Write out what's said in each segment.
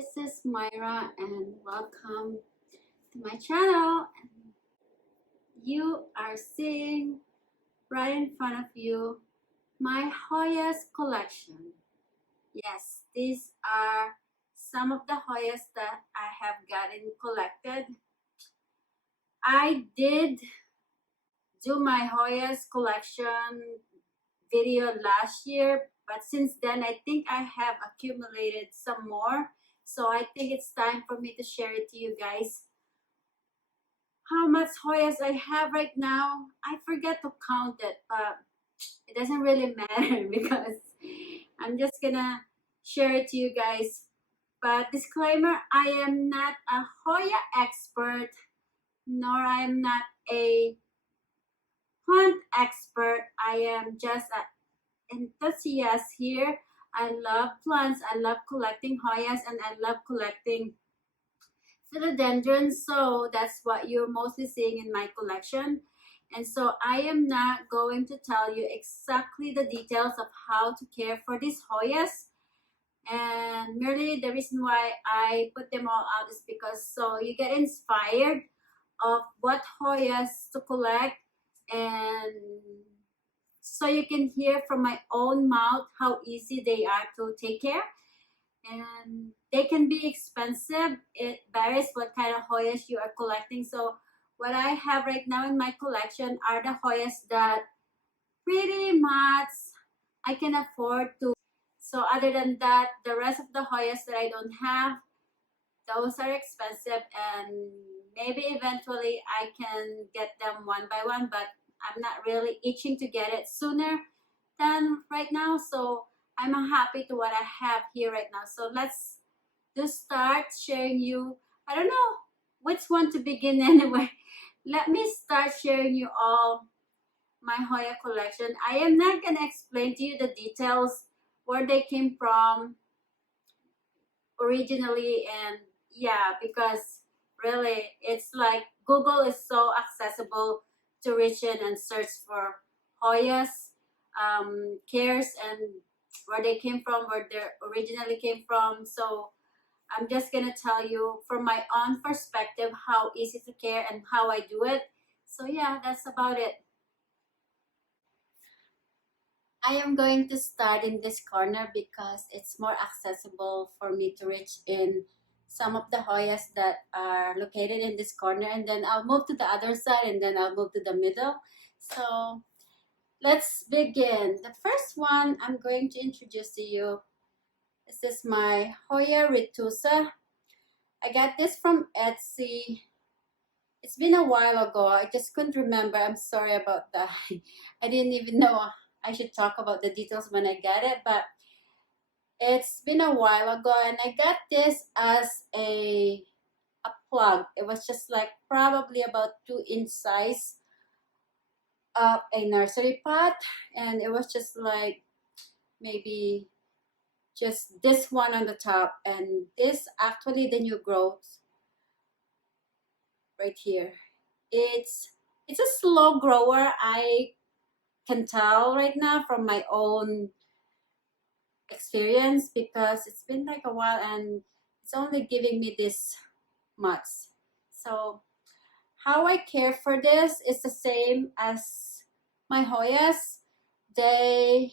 This is Myra and welcome to my channel. You are seeing right in front of you my Hoya's collection. Yes, these are some of the Hoyas that I have gotten collected. I did do my Hoya's collection video last year, but since then I think I have accumulated some more. So I think it's time for me to share it to you guys. How much Hoyas I have right now, I forget to count it, but it doesn't really matter because I'm just gonna share it to you guys. But disclaimer, I am not a Hoya expert, nor I am not a plant expert. I am just an enthusiast here. I love plants, I love collecting Hoyas, and I love collecting philodendrons, so that's what you're mostly seeing in my collection. And so I am not going to tell you exactly the details of how to care for these Hoyas, and merely the reason why I put them all out is because so you get inspired of what Hoyas to collect, and so you can hear from my own mouth how easy they are to take care. And they can be expensive. It varies what kind of Hoyas you are collecting. So what I have right now in my collection are the Hoyas that pretty much I can afford to. So other than that, the rest of the Hoyas that I don't have, those are expensive, and maybe eventually I can get them one by one, but I'm not really itching to get it sooner than right now. So I'm happy to what I have here right now. So let's just start sharing you. I don't know which one to begin anyway. Let me start sharing you all my Hoya collection. I am not gonna explain to you the details, where they came from originally, and yeah, because really it's like Google is so accessible to reach in and search for Hoyas, cares, and where they came from, where they originally came from. So I'm just gonna tell you from my own perspective how easy to care and how I do it. So yeah, that's about it. I am going to start in this corner because it's more accessible for me to reach in some of the Hoyas that are located in this corner, and then I'll move to the other side, and then I'll move to the middle. So let's begin. The first one I'm going to introduce to you, this is my Hoya retusa. I got this from Etsy. It's been a while ago. I just couldn't remember. I'm sorry about that. I didn't even know I should talk about the details when I got it, but it's been a while ago, and I got this as a plug. It was just like probably about 2-inch size of a nursery pot, and it was just like maybe just this one on the top, and this actually the new growth right here. It's a slow grower. I can tell right now from my own experience because it's been like a while and it's only giving me this much. So how I care for this is the same as my Hoyas. They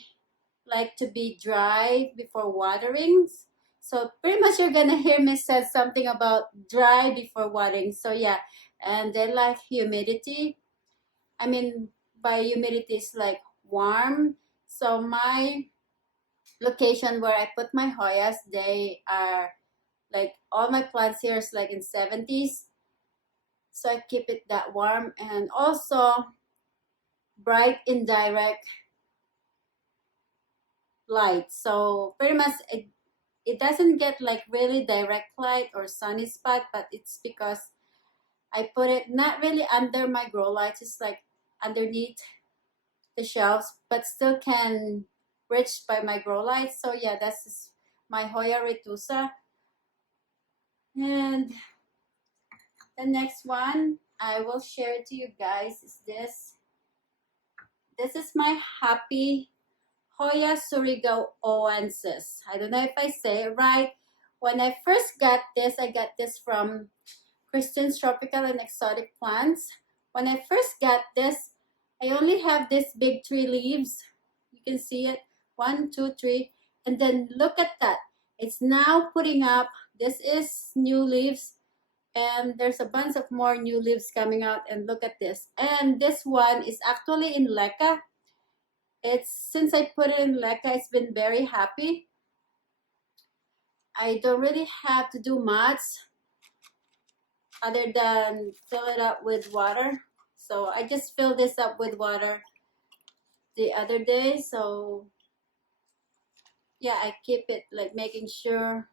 like to be dry before waterings. So pretty much you're gonna hear me say something about dry before watering. So yeah, and they like humidity. I mean, by humidity is like warm. So my location where I put my Hoyas, they are like all my plants here is like in 70s. So I keep it that warm, and also bright indirect light. So pretty much it doesn't get like really direct light or sunny spot, but it's because I put it not really under my grow lights, it's like underneath the shelves, but still can reach by my grow lights. So yeah, that's my Hoya retusa. And the next one I will share to you guys is this. This is my happy Hoya surigao oensis. I don't know if I say it right. When I first got this, I got this from Kristen's Tropical and Exotic Plants. When I first got this, I only have this big 3 leaves. You can see it, 1, 2, 3, and then look at that. It's now putting up. This is new leaves, and there's a bunch of more new leaves coming out, and look at this. And this one is actually in Leca. It's since I put it in Leca, it's been very happy. I don't really have to do much other than fill it up with water. So I just filled this up with water the other day. So yeah, I keep it like making sure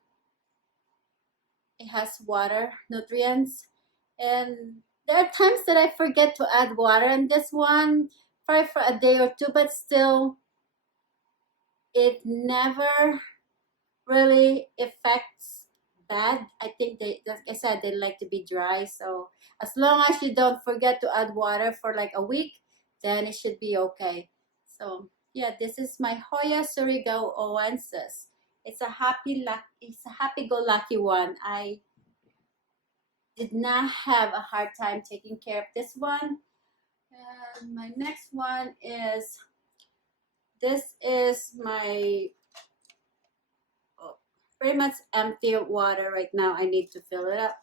it has water, nutrients. And there are times that I forget to add water in this one, probably for a day or two, but still it never really affects bad. I think they, like I said, they like to be dry. So as long as you don't forget to add water for like a week, then it should be okay. So yeah, this is my Hoya Surigao-oensis. It's a happy-go-lucky one. I did not have a hard time taking care of this one. And my next one is, this is my pretty much empty water right now. I need to fill it up.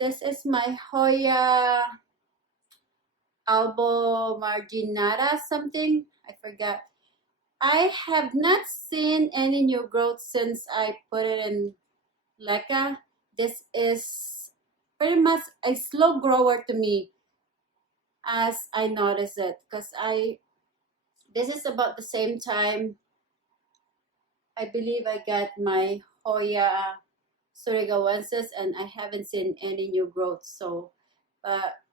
This is my Hoya albo marginata something. I forgot. I have not seen any new growth since I put it in Leca. This is pretty much a slow grower to me, as I notice it, because this is about the same time I believe I got my Hoya Surigao-oensis, and I haven't seen any new growth. So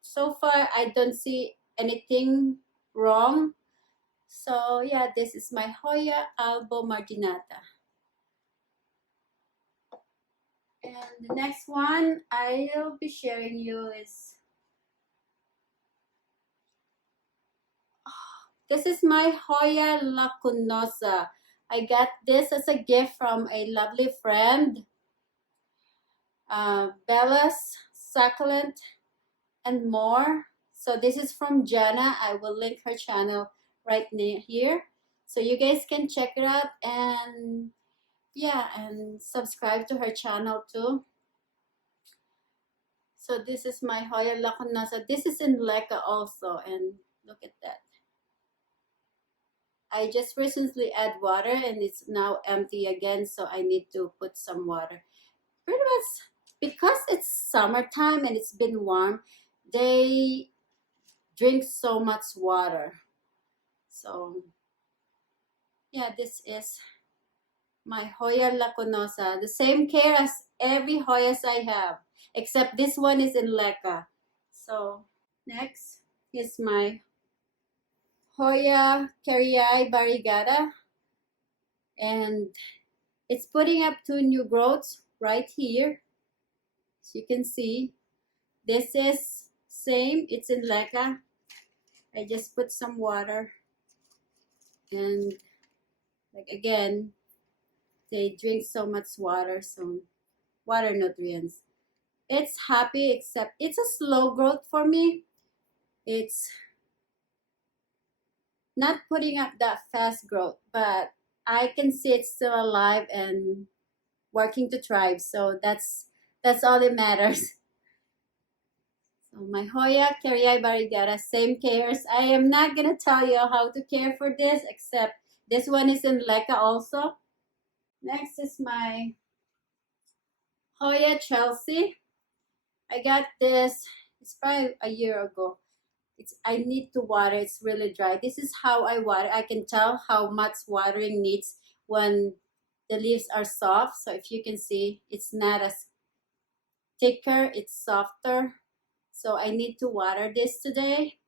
so far I don't see anything wrong. So yeah, this is my Hoya albo marginata. And the next one I'll be sharing you is, this is my Hoya lacunosa. I got this as a gift from a lovely friend. Bellas, succulent, and more. So this is from Jana. I will link her channel right here, so you guys can check it out, and yeah, and subscribe to her channel too. So this is my Hoya lacunosa. This is in Leca also, and look at that. I just recently add water and it's now empty again, so I need to put some water. Pretty much because it's summertime and it's been warm, they drink so much water. So yeah, this is my Hoya lacunosa. The same care as every Hoyas I have, except this one is in Leca. So next is my Hoya carrii variegata, and it's putting up 2 new growths right here. As you can see, this is same, it's in Leca. I just put some water, and like again, they drink so much water, so water nutrients. It's happy, except it's a slow growth for me. It's not putting up that fast growth, but I can see it's still alive and working to thrive. So that's all that matters. So my Hoya carrii variegata, same cares. I am not gonna tell you how to care for this, except this one is in Leca also. Next is my Hoya Chelsea. I got this, it's probably a year ago. I need to water, it's really dry. This is how I water. I can tell how much watering needs when the leaves are soft. So if you can see, it's not as thicker, it's softer. So I need to water this today.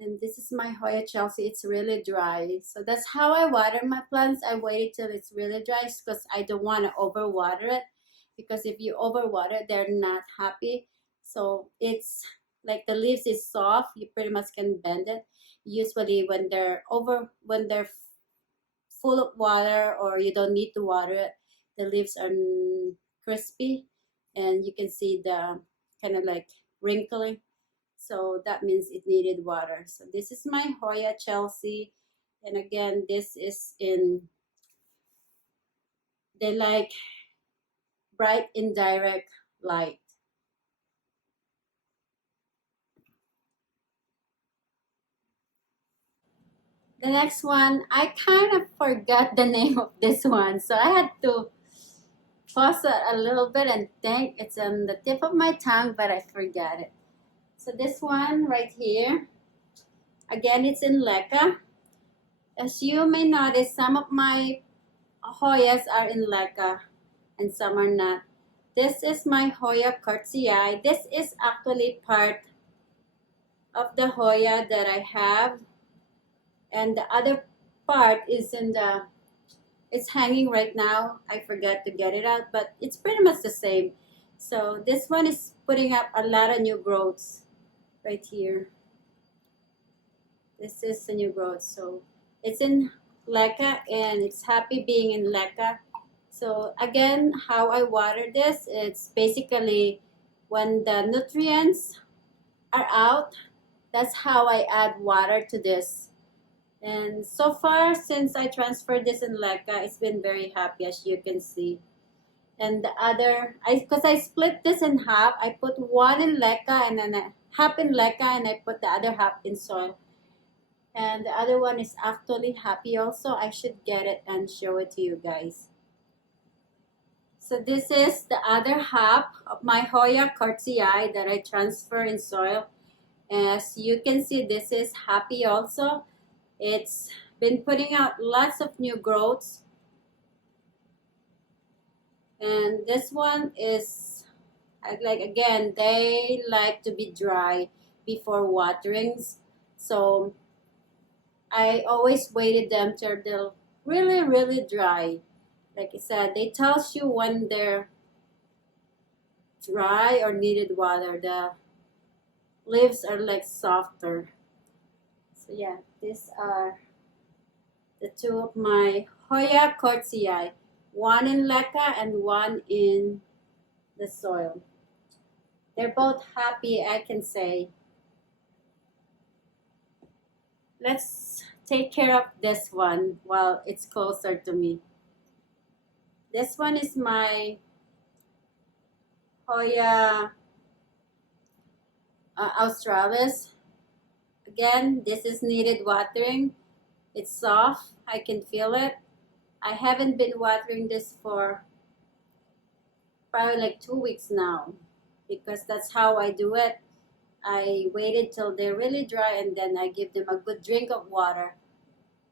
And this is my Hoya Chelsea. It's really dry. So that's how I water my plants. I wait till it's really dry because I don't want to overwater it. Because if you overwater, they're not happy. So it's like the leaves is soft. You pretty much can bend it. Usually when they're full of water or you don't need to water it, the leaves are crispy, and you can see the kind of like wrinkling. So that means it needed water. So this is my Hoya Chelsea. And again, this is in, they like bright indirect light. The next one, I kind of forgot the name of this one. So I had to pause it a little bit and think. It's on the tip of my tongue, but I forgot it. So this one right here, again, it's in Leca. As you may notice, some of my Hoyas are in Leca and some are not. This is my Hoya Curtsii. This is actually part of the Hoya that I have, and the other part is in the, it's hanging right now. I forgot to get it out, but it's pretty much the same. So this one is putting up a lot of new growths right here. This is the new growth. So it's in Leca and it's happy being in Leca. So again, how I water this, it's basically when the nutrients are out, that's how I add water to this. And so far, since I transferred this in Leca, it's been very happy, as you can see. And the other, because I split this in half, I put one in Leca and then half in Leca, and I put the other half in soil. And the other one is actually happy also. I should get it and show it to you guys. So this is the other half of my Hoya Curtsii that I transfer in soil. As you can see, this is happy also. It's been putting out lots of new growths. And this one is, like, again, they like to be dry before waterings. So I always waited them till they're really, really dry. Like I said, they tells you when they're dry or needed water. The leaves are like softer. So yeah, these are the two of my Hoya Curtsii. One in Leca and one in the soil. They're both happy, I can say. Let's take care of this one while it's closer to me. This one is my Hoya Australis. Again, this is needed watering. It's soft. I can feel it. I haven't been watering this for probably like 2 weeks now, because that's how I do it. I waited till they're really dry and then I give them a good drink of water.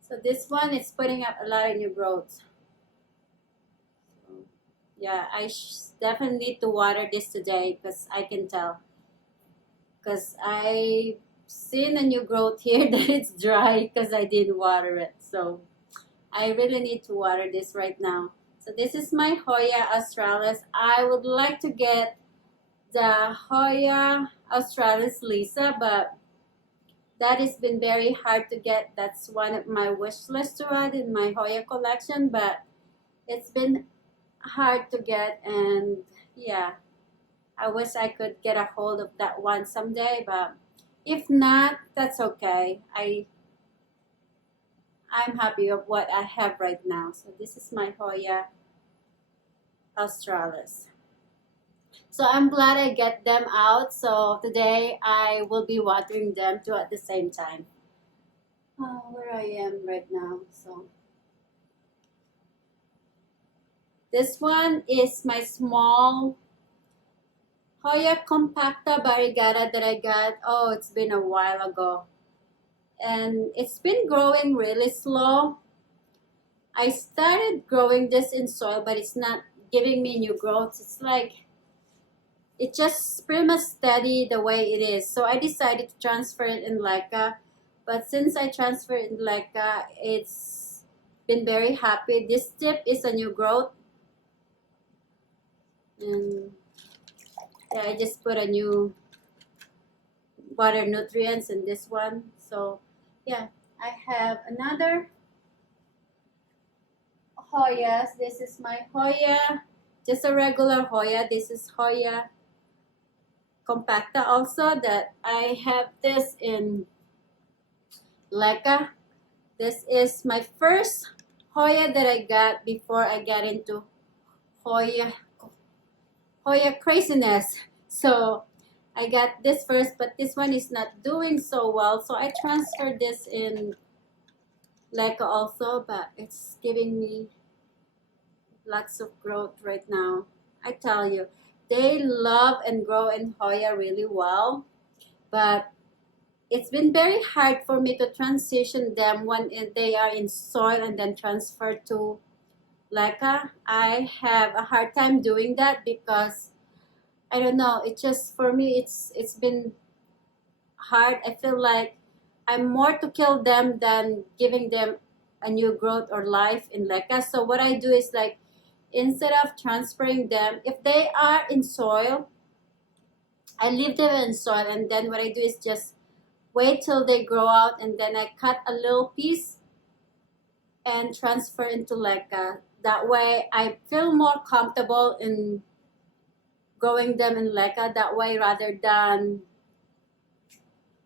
So this one is putting up a lot of new growth. So, yeah, I definitely need to water this today because I can tell. Because I've seen a new growth here that it's dry because I didn't water it. So I really need to water this right now. So this is my Hoya Australis. I would like to get the Hoya Australis Lisa, but that has been very hard to get. That's one of my wish list to add in my Hoya collection, but it's been hard to get, and yeah, I wish I could get a hold of that one someday, but if not, that's okay. I'm happy with what I have right now. So this is my Hoya Australis. So I'm glad I get them out. So today I will be watering them too at the same time. Where I am right now. So this one is my small Hoya Compacta Variegata that I got. Oh, it's been a while ago. And it's been growing really slow. I started growing this in soil, but it's not giving me new growth. It's like, it's just pretty much steady the way it is. So I decided to transfer it in Leca. But since I transferred it in Leca, it's been very happy. This tip is a new growth. And yeah, I just put a new water nutrients in this one. So yeah, I have another Hoyas. This is my Hoya, just a regular Hoya. This is Hoya compacta also, that I have this in Leca. This is my first Hoya that I got before I got into Hoya craziness. So I got this first, but this one is not doing so well, so I transferred this in Leca also, but it's giving me lots of growth right now. I tell you, they love and grow in Hoya really well, but it's been very hard for me to transition them when they are in soil and then transfer to Leca. I have a hard time doing that because I don't know, it just, for me, it's been hard. I feel like I'm more to kill them than giving them a new growth or life in Leca. So what I do is, like, instead of transferring them, if they are in soil, I leave them in soil, and then what I do is just wait till they grow out, and then I cut a little piece and transfer into Leca. That way I feel more comfortable in growing them in Leca that way rather than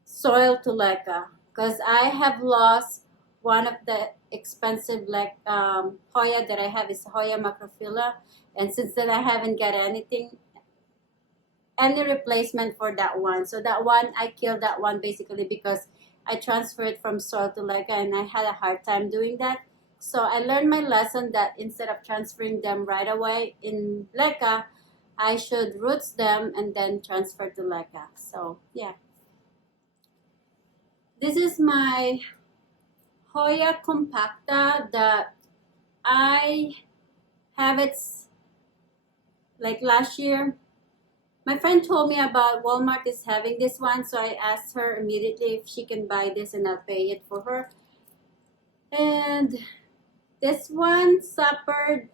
soil to Leca, because I have lost one of the expensive Hoya that I have is Hoya macrophylla, and since then I haven't got any replacement for that one. So that one, I killed that one basically because I transferred from soil to Leca, and I had a hard time doing that. So I learned my lesson that instead of transferring them right away in Leca, I should roots them and then transfer to Leca. So yeah, this is my Hoya compacta that I have it like last year. My friend told me about Walmart is having this one, so I asked her immediately if she can buy this and I'll pay it for her. And this one suffered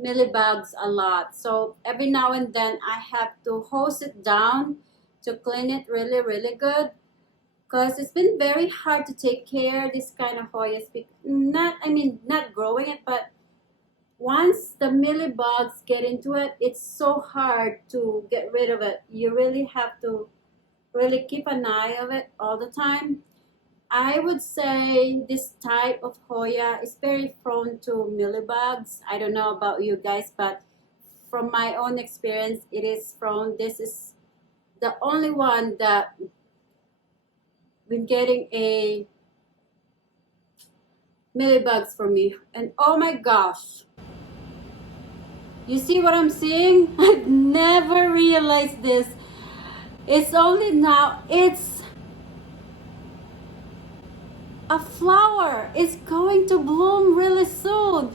millibugs a lot, so every now and then I have to hose it down to clean it really good, because it's been very hard to take care of this kind of Hoyas. Not growing it, but once the millibugs get into it, it's so hard to get rid of it. You really have to really keep an eye of it all the time. I would say this type of Hoya is very prone to millibugs. I don't know about you guys, but from my own experience, it is prone. This is the only one that been getting a millibugs for me. And oh my gosh, you see what I'm seeing? I've never realized this. It's only now, it's a flower. It's going to bloom really soon.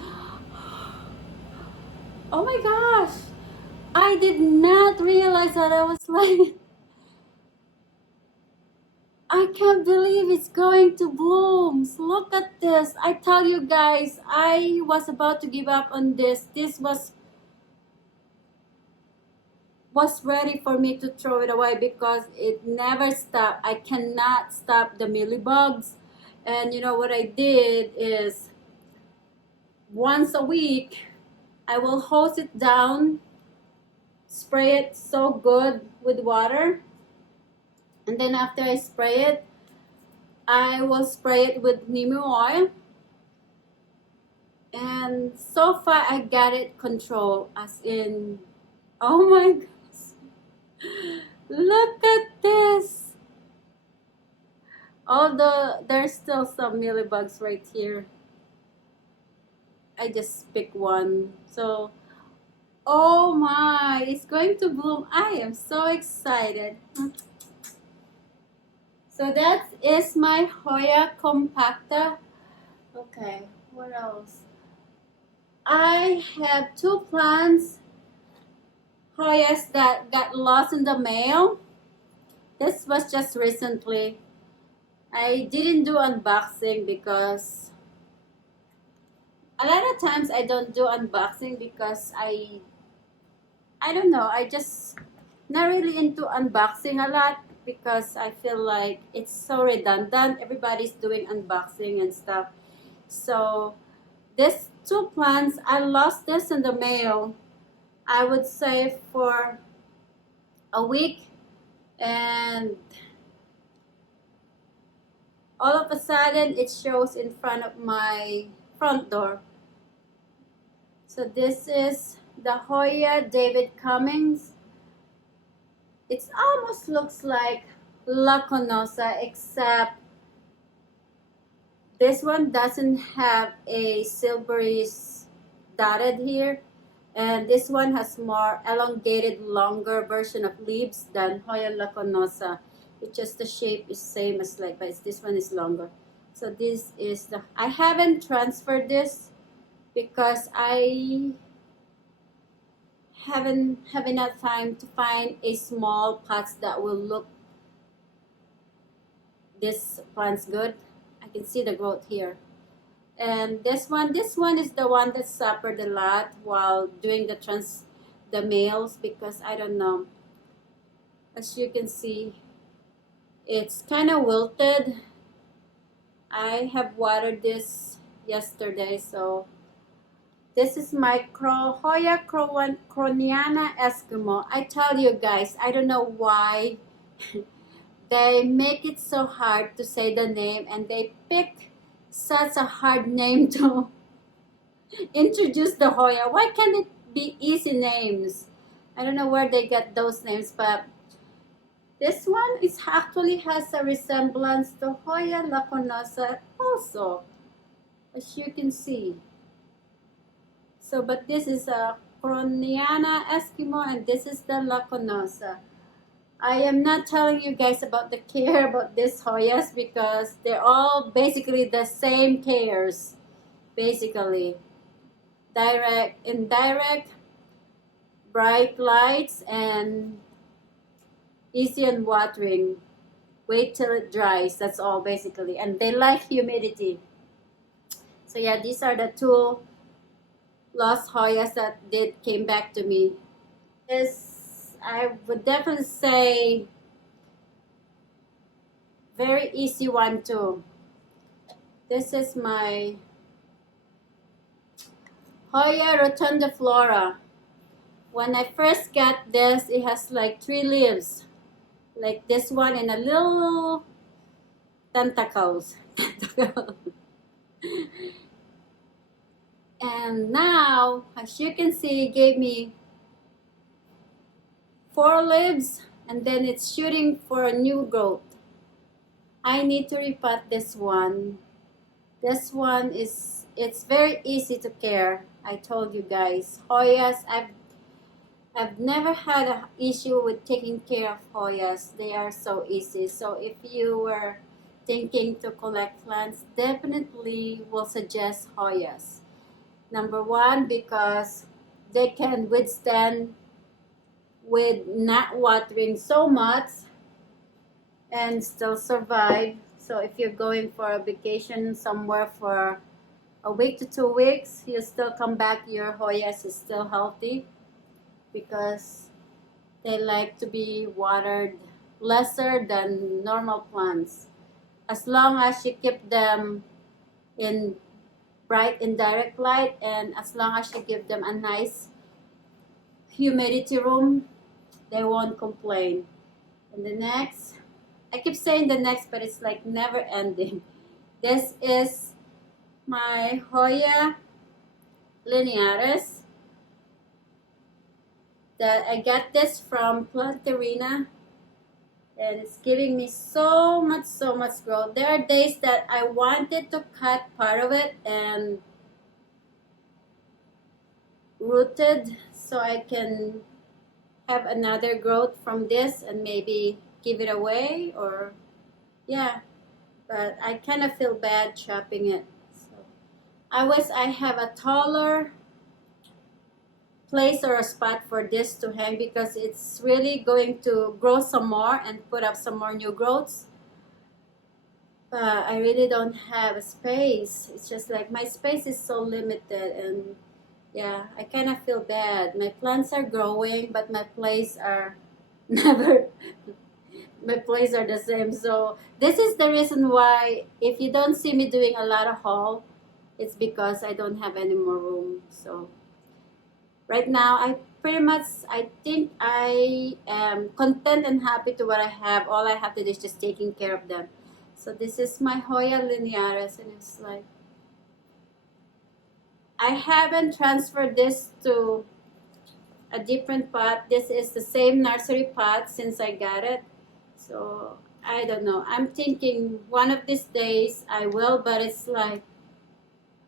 Oh my gosh, I did not realize that. I was like, I can't believe it's going to bloom. Look at this. I tell you guys, I was about to give up on this. This was ready for me to throw it away because it never stopped. I cannot stop the millibugs. And you know what I did is, once a week I will hose it down, spray it so good with water, and then after I spray it, I will spray it with neem oil, and so far I got it controlled, as in, oh my gosh, look at this. Although there's still some millibugs right here, I just picked one. So, oh my, it's going to bloom. I am so excited. So that is my Hoya compacta. Okay, what else? I have two plants, Hoyas, that got lost in the mail. This was just recently. I didn't do unboxing because a lot of times I don't do unboxing because I don't know, I just not really into unboxing a lot because I feel like it's so redundant. Everybody's doing unboxing and stuff. So These two plants, I lost this in the mail, I would say for a week, and all of a sudden it shows in front of my front door. So this is the Hoya David Cummings. It almost looks like Laconosa, except this one doesn't have a silvery dotted here, and this one has more elongated, longer version of leaves than Hoya Laconosa. It's just the shape is same as like, but this one is longer. So this is the, I haven't transferred this because I haven't have enough time to find a small pots that will look this plant's good. I can see the growth here. And this one is the one that suffered a lot while doing the males, because I don't know, as you can see, it's kind of wilted. I have watered this yesterday. So this is my Hoya croniana Eskimo. I tell you guys, I don't know why they make it so hard to say the name, and they pick such a hard name to introduce the Hoya. Why can't it be easy names? I don't know where they get those names, but this one is actually has a resemblance to Hoya Laconosa also, as you can see. So, but this is a Croniana Eskimo, and this is the Laconosa. I am not telling you guys about the care about these Hoyas because they're all basically the same cares. Basically, direct, indirect, bright lights, and easy on watering. Wait till it dries. That's all basically, and they like humidity. So yeah, these are the two lost Hoyas that came back to me. This, I would definitely say, very easy one too. This is my Hoya rotunda Flora. When I first got this, it has like 3 leaves, like this one, and a little tentacles. And now, as you can see, it gave me 4 leaves, and then it's shooting for a new growth. I need to repot this one. This one is, it's very easy to care. I told you guys, Hoyas, I've never had an issue with taking care of Hoyas. They are so easy. So if you were thinking to collect plants, definitely will suggest Hoyas. Number one, because they can withstand with not watering so much and still survive. So if you're going for a vacation somewhere for a week to 2 weeks, you still come back, your Hoyas is still healthy, because they like to be watered lesser than normal plants. As long as you keep them in bright indirect light, and as long as you give them a nice humidity room, they won't complain. And the next, I keep saying the next, but it's like never ending. This is my Hoya linearis. That I got this from Planterina, and it's giving me so much growth. There are days that I wanted to cut part of it and rooted so I can have another growth from this and maybe give it away, or yeah, but I kind of feel bad chopping it. So I wish I have a taller place or a spot for this to hang, because it's really going to grow some more and put up some more new growths. But I really don't have a space. It's just like my space is so limited, and yeah, I kind of feel bad. My plants are growing, but my plates are never, my plates are the same. So this is the reason why, if you don't see me doing a lot of haul, it's because I don't have any more room. So right now, I think I am content and happy to what I have. All I have to do is just taking care of them. So this is my Hoya linearis, and it's like, I haven't transferred this to a different pot. This is the same nursery pot since I got it. So I don't know. I'm thinking one of these days I will, but it's like,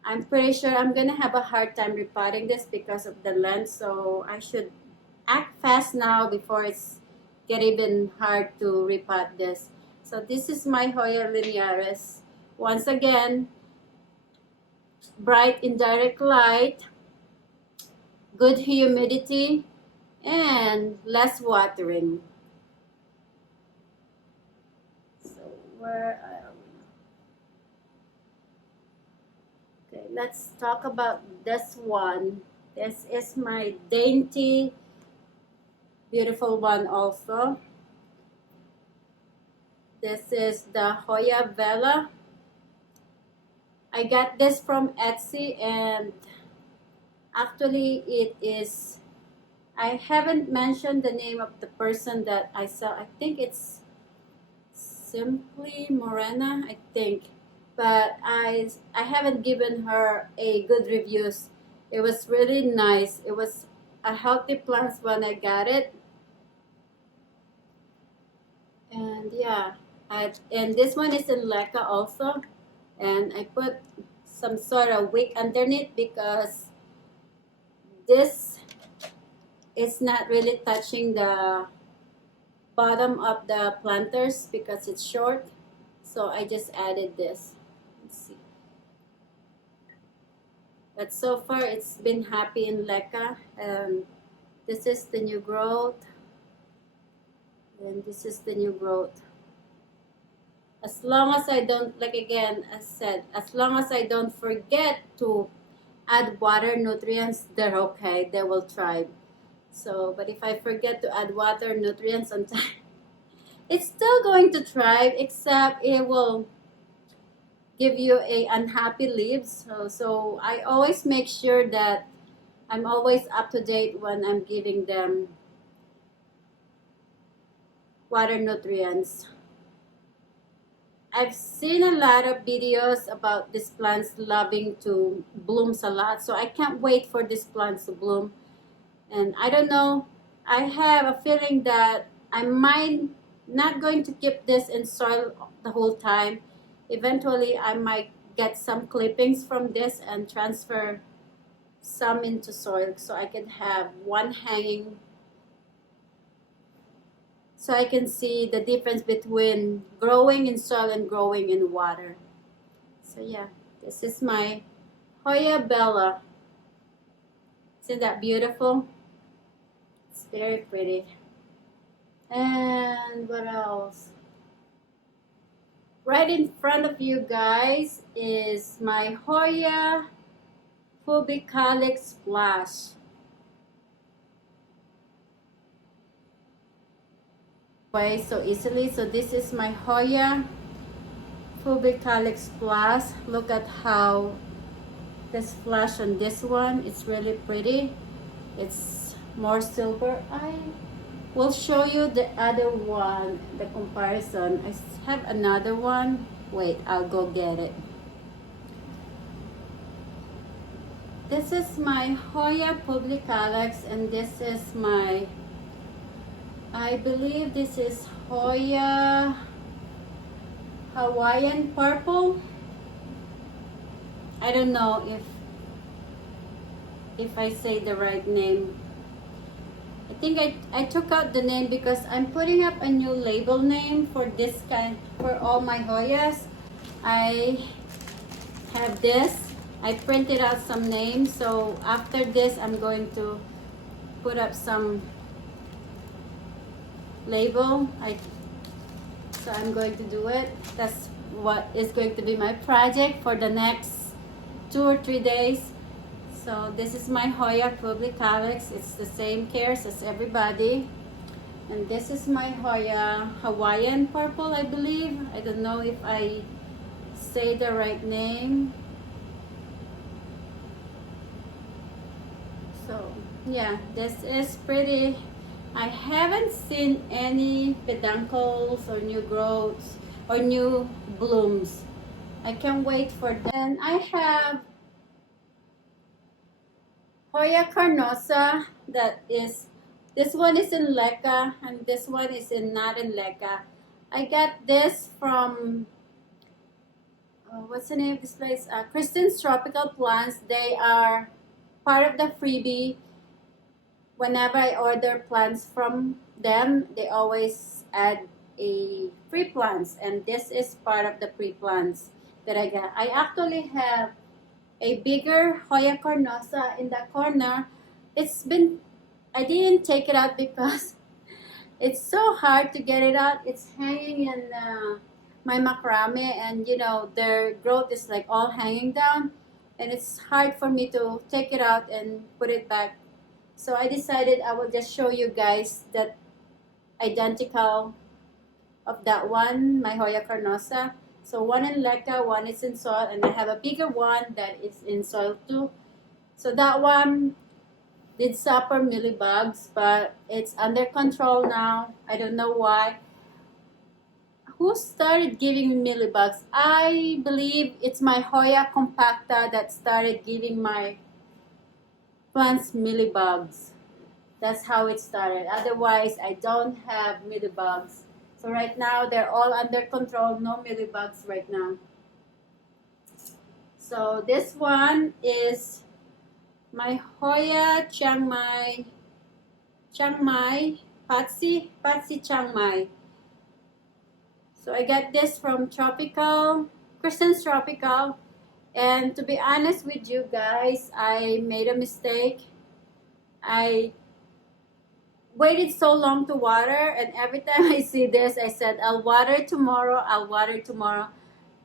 I'm pretty sure I'm gonna have a hard time repotting this because of the length. So I should act fast now before it's get even hard to repot this. So this is my Hoya linearis. Once again, bright indirect light, good humidity, and less watering. So where are we? Okay, let's talk about this one. This is my dainty, beautiful one also. This is the Hoya Vela. I got this from Etsy, and actually it is, I haven't mentioned the name of the person that I sell. I think it's Simply Morena, I think. But I haven't given her a good reviews. It was really nice. It was a healthy plant when I got it. And yeah, and this one is in Leca also. And I put some sort of wick underneath because this is not really touching the bottom of the planters because it's short. So I just added this. Let's see. But so far it's been happy in Leca. This is the new growth. And this is the new growth. As long as I don't, like again, as said, as long as I don't forget to add water, nutrients, they're okay. They will thrive. So, but if I forget to add water, nutrients on time, it's still going to thrive, except it will give you a unhappy leaves. So I always make sure that I'm always up to date when I'm giving them water, nutrients. I've seen a lot of videos about these plants loving to bloom a lot, so I can't wait for these plants to bloom. And I don't know, I have a feeling that I might not going to keep this in soil the whole time. Eventually I might get some clippings from this and transfer some into soil so I can have one hanging, so I can see the difference between growing in soil and growing in water. So yeah, this is my Hoya Bella. Isn't that beautiful? It's very pretty. And what else? Right in front of you guys is my Hoya Humidifier Splash. So easily. So this is my Hoya Humidifier Splash. Look at how this flash on this one. It's really pretty. It's more silver. I will show you the other one, the comparison. I have another one. Wait, I'll go get it. This is my Hoya Humidifier, and this is my, I believe this is Hoya Hawaiian Purple. I don't know if I say the right name. I think I took out the name because I'm putting up a new label name for this kind, for all my Hoyas. I have this. I printed out some names, so after this I'm going to put up some label. So I'm going to do it. That's what is going to be my project for the next 2 or 3 days. So this is my Hoya Humidifier. It's the same cares as everybody. And this is my Hoya Hawaiian Purple, I believe. I don't know if I say the right name. Yeah, this is pretty. I haven't seen any peduncles or new growths or new blooms. I can't wait for them. And I have Hoya carnosa that is, this one is in Leca and this one is not in Leca. I got this from, what's the name of this place? Kristen's Tropical Plants. They are part of the freebie. Whenever I order plants from them, they always add a free plants, and this is part of the free plants that I got. I actually have a bigger Hoya carnosa in the corner. I didn't take it out because it's so hard to get it out. It's hanging in my macrame, and you know, their growth is like all hanging down, and it's hard for me to take it out and put it back. So I decided I will just show you guys that identical of that one, my Hoya carnosa. So one in Leca, one is in soil, and I have a bigger one that is in soil too. So that one did suffer mealybugs, but it's under control now. I don't know why. Who started giving me mealybugs? I believe it's my Hoya compacta that started giving my plants mealybugs. That's how it started. Otherwise, I don't have mealybugs. So right now, they're all under control. No mealybugs right now. So this one is my Hoya Chiang Mai, Patsy Chiang Mai. So I got this from Kristen's Tropical. And to be honest with you guys, I made a mistake. I waited so long to water, and every time I see this, I said, I'll water tomorrow, I'll water tomorrow.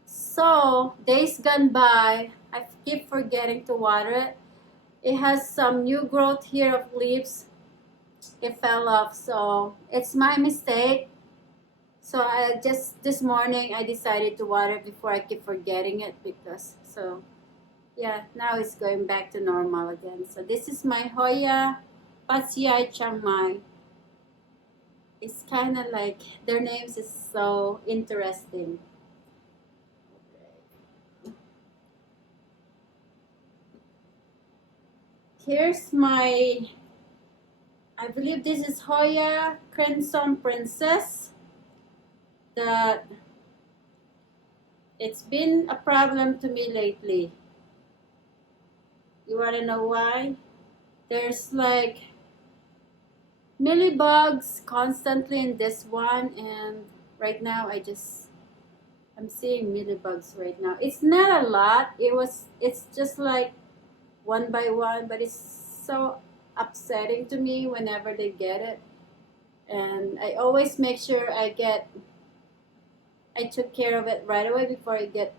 So days gone by, I keep forgetting to water it. It has some new growth here of leaves. It fell off, so it's my mistake. So I just this morning I decided to water before I keep forgetting it, because so yeah, now it's going back to normal again. So this is my Hoya Patsy Chiang Mai. It's kind of like, their names is so interesting. Here's my, I believe this is Hoya Crimson Princess. That it's been a problem to me lately. You want to know why? There's like mealybugs constantly in this one, and right now I'm seeing mealybugs right now. It's not a lot. It's just like one by one, but it's so upsetting to me whenever they get it. And I always make sure I took care of it right away before I get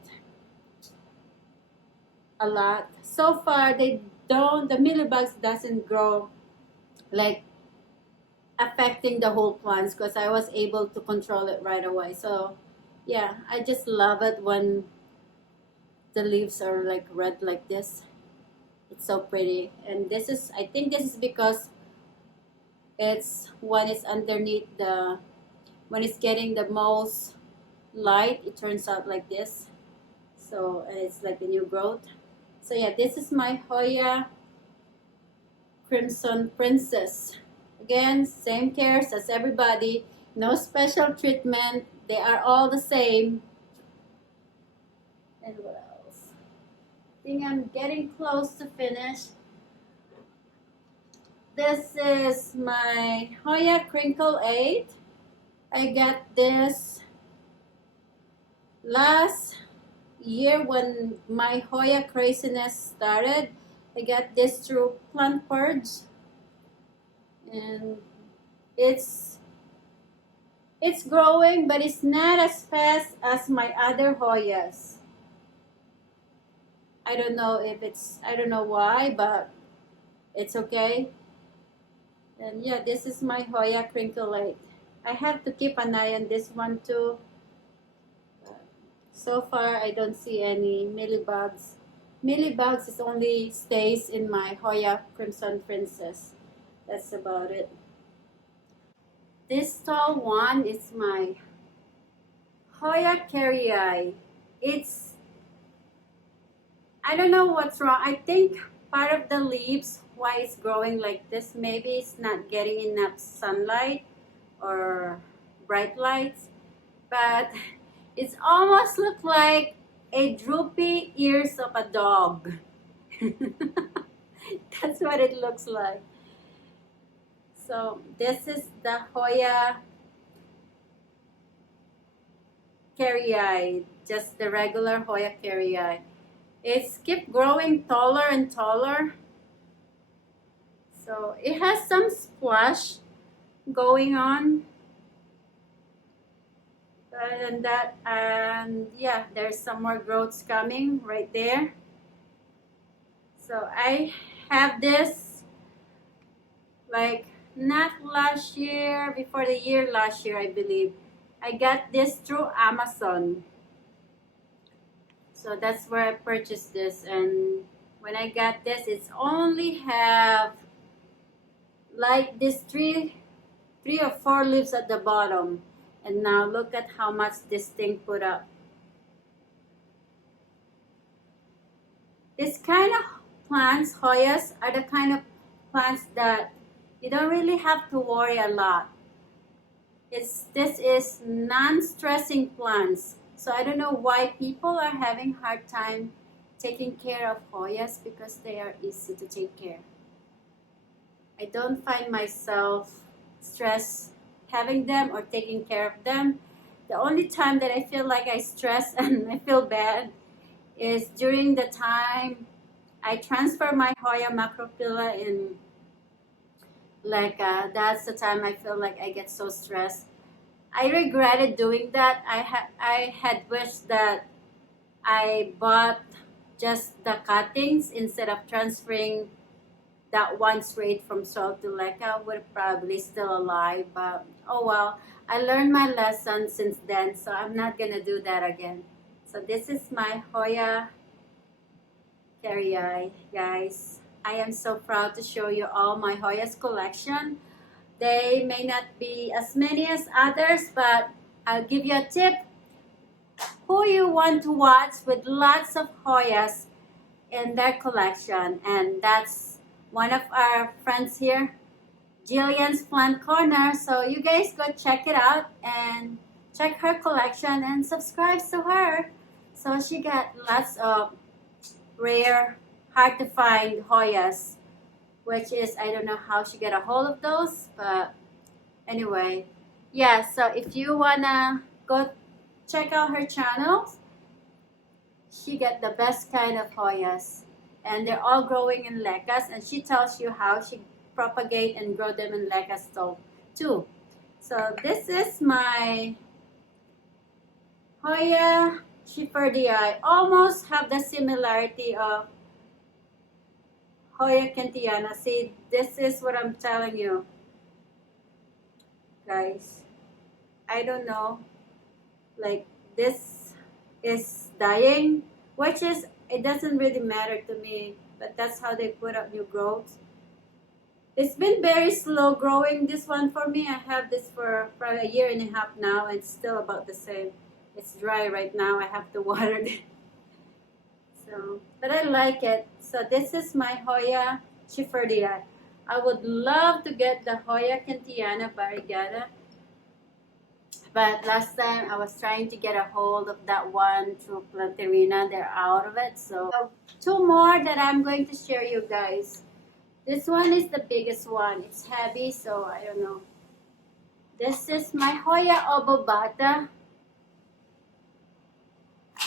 a lot. So far, the mealybugs doesn't grow like affecting the whole plants, because I was able to control it right away. So yeah, I just love it when the leaves are like red like this. It's so pretty. And I think this is because it's when it's underneath when it's getting the most light, it turns out like this. So, and it's like a new growth. So yeah, this is my Hoya Crimson Princess. Again, same cares as everybody. No special treatment. They are all the same. And what else? I think I'm getting close to finish. This is my Hoya Crinkle 8. I got this last year when my Hoya craziness started. I got this through Plant Purge, and it's growing, but it's not as fast as my other Hoyas. I don't know why, but it's okay. And yeah, this is my Hoya Crinkle 8. I have to keep an eye on this one too. So far, I don't see any mealybugs. Mealybugs only stays in my Hoya Crimson Princess. That's about it. This tall one is my Hoya carrii. I don't know what's wrong. I think part of the leaves, why it's growing like this, maybe it's not getting enough sunlight or bright lights, but it's almost look like a droopy ears of a dog. That's what it looks like. So this is the Hoya carrii, just the regular Hoya carrii. It's keep growing taller and taller. So it has some splash going on. Other than that, and yeah, there's some more growths coming right there. So I have this like not last year, before the year last year, I believe. I got this through Amazon. So that's where I purchased this, and when I got this, it's only have like this three or four leaves at the bottom. And now look at how much this thing put up. This kind of plants, Hoyas, are the kind of plants that you don't really have to worry a lot. This is non-stressing plants. So I don't know why people are having hard time taking care of Hoyas, because they are easy to take care. I don't find myself stressed having them or taking care of them. The only time that I feel like I stress and I feel bad is during the time I transfer my Hoya macrophylla in Leca. That's the time I feel like I get so stressed. I regretted doing that. I had wished that I bought just the cuttings instead of transferring that one straight from SQOWL to Leca. Would probably still alive, but oh well. I learned my lesson since then, so I'm not gonna do that again. So this is my Hoya carrii, guys. I am so proud to show you all my Hoya's collection. They may not be as many as others, but I'll give you a tip. Who you want to watch with lots of Hoyas in their collection, and that's one of our friends here, Jillian's Plant Corner. So you guys go check it out and check her collection and subscribe to her. So she got lots of rare, hard to find Hoyas, which is, I don't know how she get a hold of those, but anyway, yeah. So if you wanna go check out her channel, she got the best kind of Hoyas, and they're all growing in Lecas, and she tells you how she propagate and grow them in Lecas too. So this is my Hoya Shepherdii. Almost have the similarity of Hoya kentiana. See, this is what I'm telling you, guys. I don't know, like this is dying, which is, it doesn't really matter to me, but that's how they put up new growth. It's been very slow growing, this one for me. I have this for probably a year and a half now, and it's still about the same. It's dry right now. I have to water it. So, but I like it. So this is my Hoya Shepherdii. I would love to get the Hoya kentiana variegata, but last time I was trying to get a hold of that one through Planterina. They're out of it. So two more that I'm going to share you guys. This one is the biggest one. It's heavy, so I don't know. This is my Hoya obovata.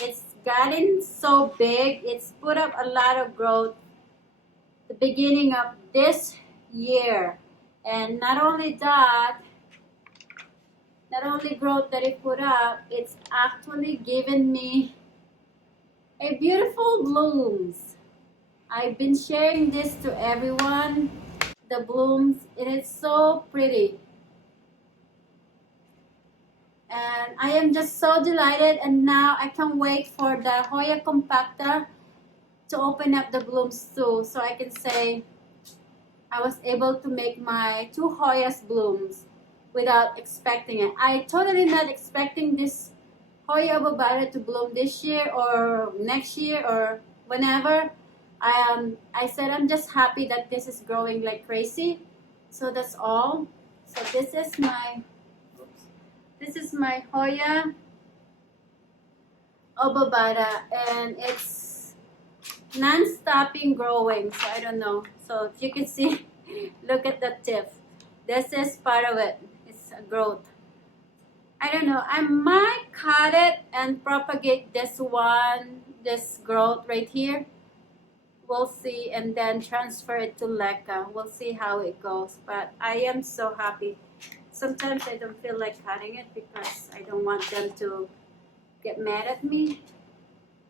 It's gotten so big. It's put up a lot of growth the beginning of this year. And not only that, not only growth that it put up, it's actually given me a beautiful blooms. I've been sharing this to everyone. The blooms, it is so pretty. And I am just so delighted, and now I can't wait for the Hoya compacta to open up the blooms too, so I can say I was able to make my 2 Hoyas blooms without expecting it. I totally not expecting this Hoya Bobata to bloom this year or next year or whenever. I said I'm just happy that this is growing like crazy. So that's all. So this is my Hoya Obabara, and it's non-stopping growing, so I don't know. So if you can see, look at the tip. This is part of it. It's a growth. I don't know. I might cut it and propagate this growth right here. We'll see, and then transfer it to Leca. We'll see how it goes. But I am so happy. Sometimes I don't feel like cutting it because I don't want them to get mad at me.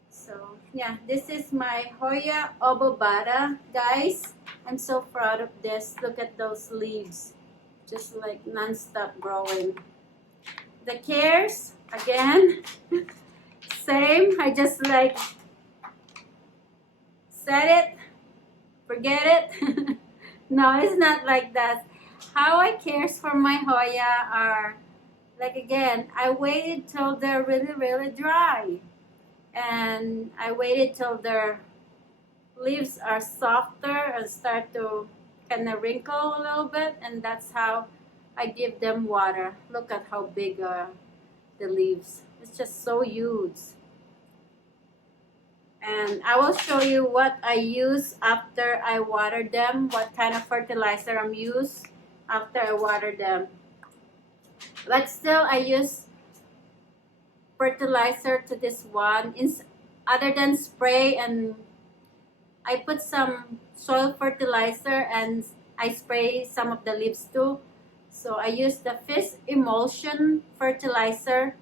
So yeah, this is my Hoya Obobata, guys. I'm so proud of this. Look at those leaves, just like non-stop growing. The cares, again, same. I just like set it, forget it. No, it's not like that. How I cares for my Hoya are, like again, I waited till they're really, really dry. And I waited till their leaves are softer and start to kind of wrinkle a little bit, and that's how I give them water. Look at how big are the leaves. It's just so huge. And I will show you what I use after I water them, what kind of fertilizer I'm use after I water them. But still, I use fertilizer to this one. Other than spray, and I put some soil fertilizer and I spray some of the leaves too. So I use the fish emulsion fertilizer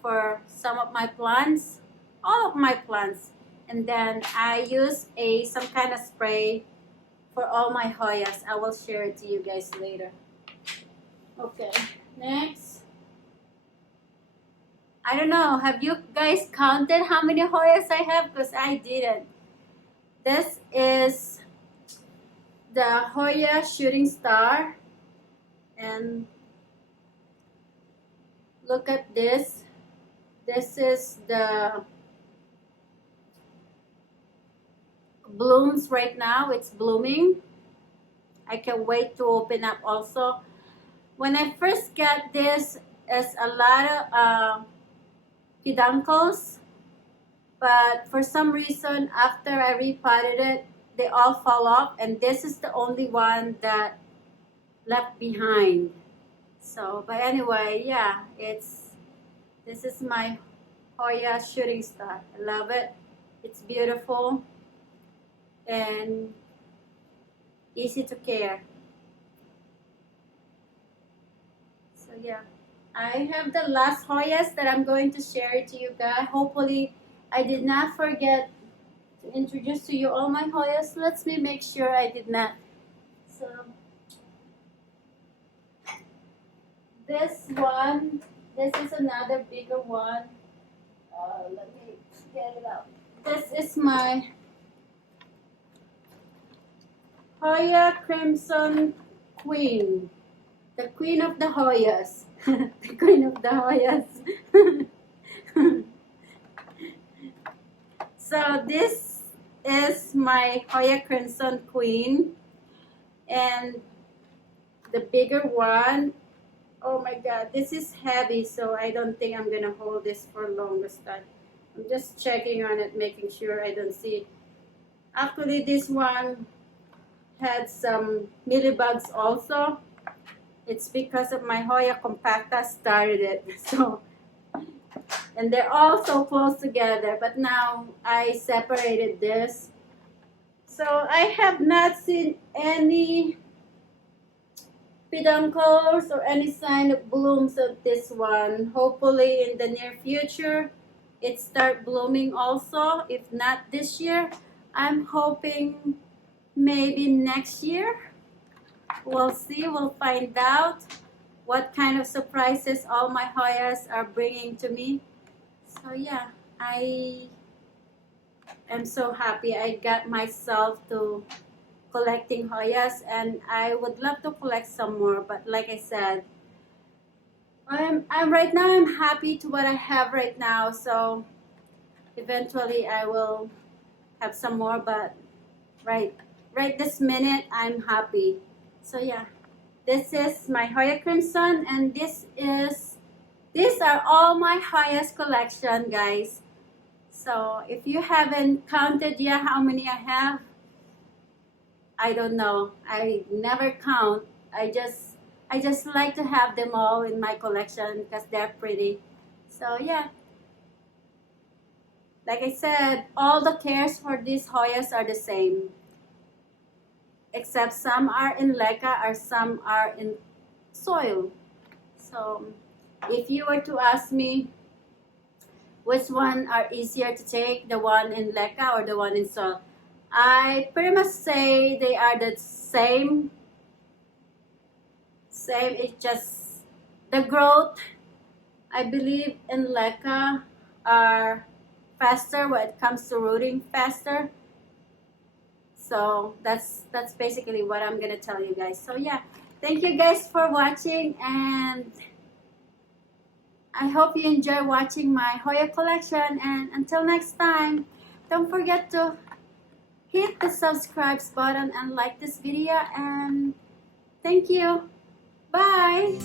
for some of my plants, all of my plants. And then I use some kind of spray for all my Hoyas. I will share it to you guys later. Okay, next. I don't know, have you guys counted how many Hoyas I have? Because I didn't. This is the Hoya shooting star. And look at this. This is the blooms right now. It's blooming. I can't wait to open up also. When I first got this, it's a lot of peduncles, but for some reason after I repotted it, they all fall off, and this is the only one that left behind. So, but anyway, yeah, this is my Hoya shooting star. I love it. It's beautiful and easy to care. So yeah, I have the last Hoyas that I'm going to share it to you guys. Hopefully I did not forget to introduce to you all my Hoyas. Let me make sure I did not. So this one, this is another bigger one. Let me get it out. This is my Hoya Crimson Queen, the queen of the Hoyas. The queen of the Hoyas. So this is my Hoya Crimson Queen, and the bigger one, oh my god, this is heavy, so I don't think I'm gonna hold this for longest time. I'm just checking on it, making sure I don't see. Actually, this one had some mealybugs also. It's because of my Hoya compacta started it. So, and they're all so close together, but now I separated this. So I have not seen any peduncles or any sign of blooms of this one. Hopefully in the near future it start blooming also. If not this year, I'm hoping maybe next year. We'll see, we'll find out what kind of surprises all my Hoyas are bringing to me. So yeah, I am so happy I got myself to collecting Hoyas, and I would love to collect some more, but like I said, I'm right now I'm happy to what I have right now, so eventually I will have some more, but right this minute I'm happy. So yeah, this is my Hoya Crimson, and these are all my Hoyas collection, guys. So if you haven't counted yet how many I have, I don't know. I never count. I just like to have them all in my collection because they're pretty. So yeah, like I said, all the cares for these Hoyas are the same, except some are in Leca or some are in soil. So if you were to ask me which one are easier to take, the one in Leca or the one in soil, I pretty much say they are the same. It's just the growth, I believe, in Leca are faster when it comes to rooting faster. So that's basically what I'm gonna tell you guys. So yeah, thank you guys for watching, and I hope you enjoy watching my Hoya collection. And until next time, don't forget to hit the subscribe button and like this video, and thank you. Bye.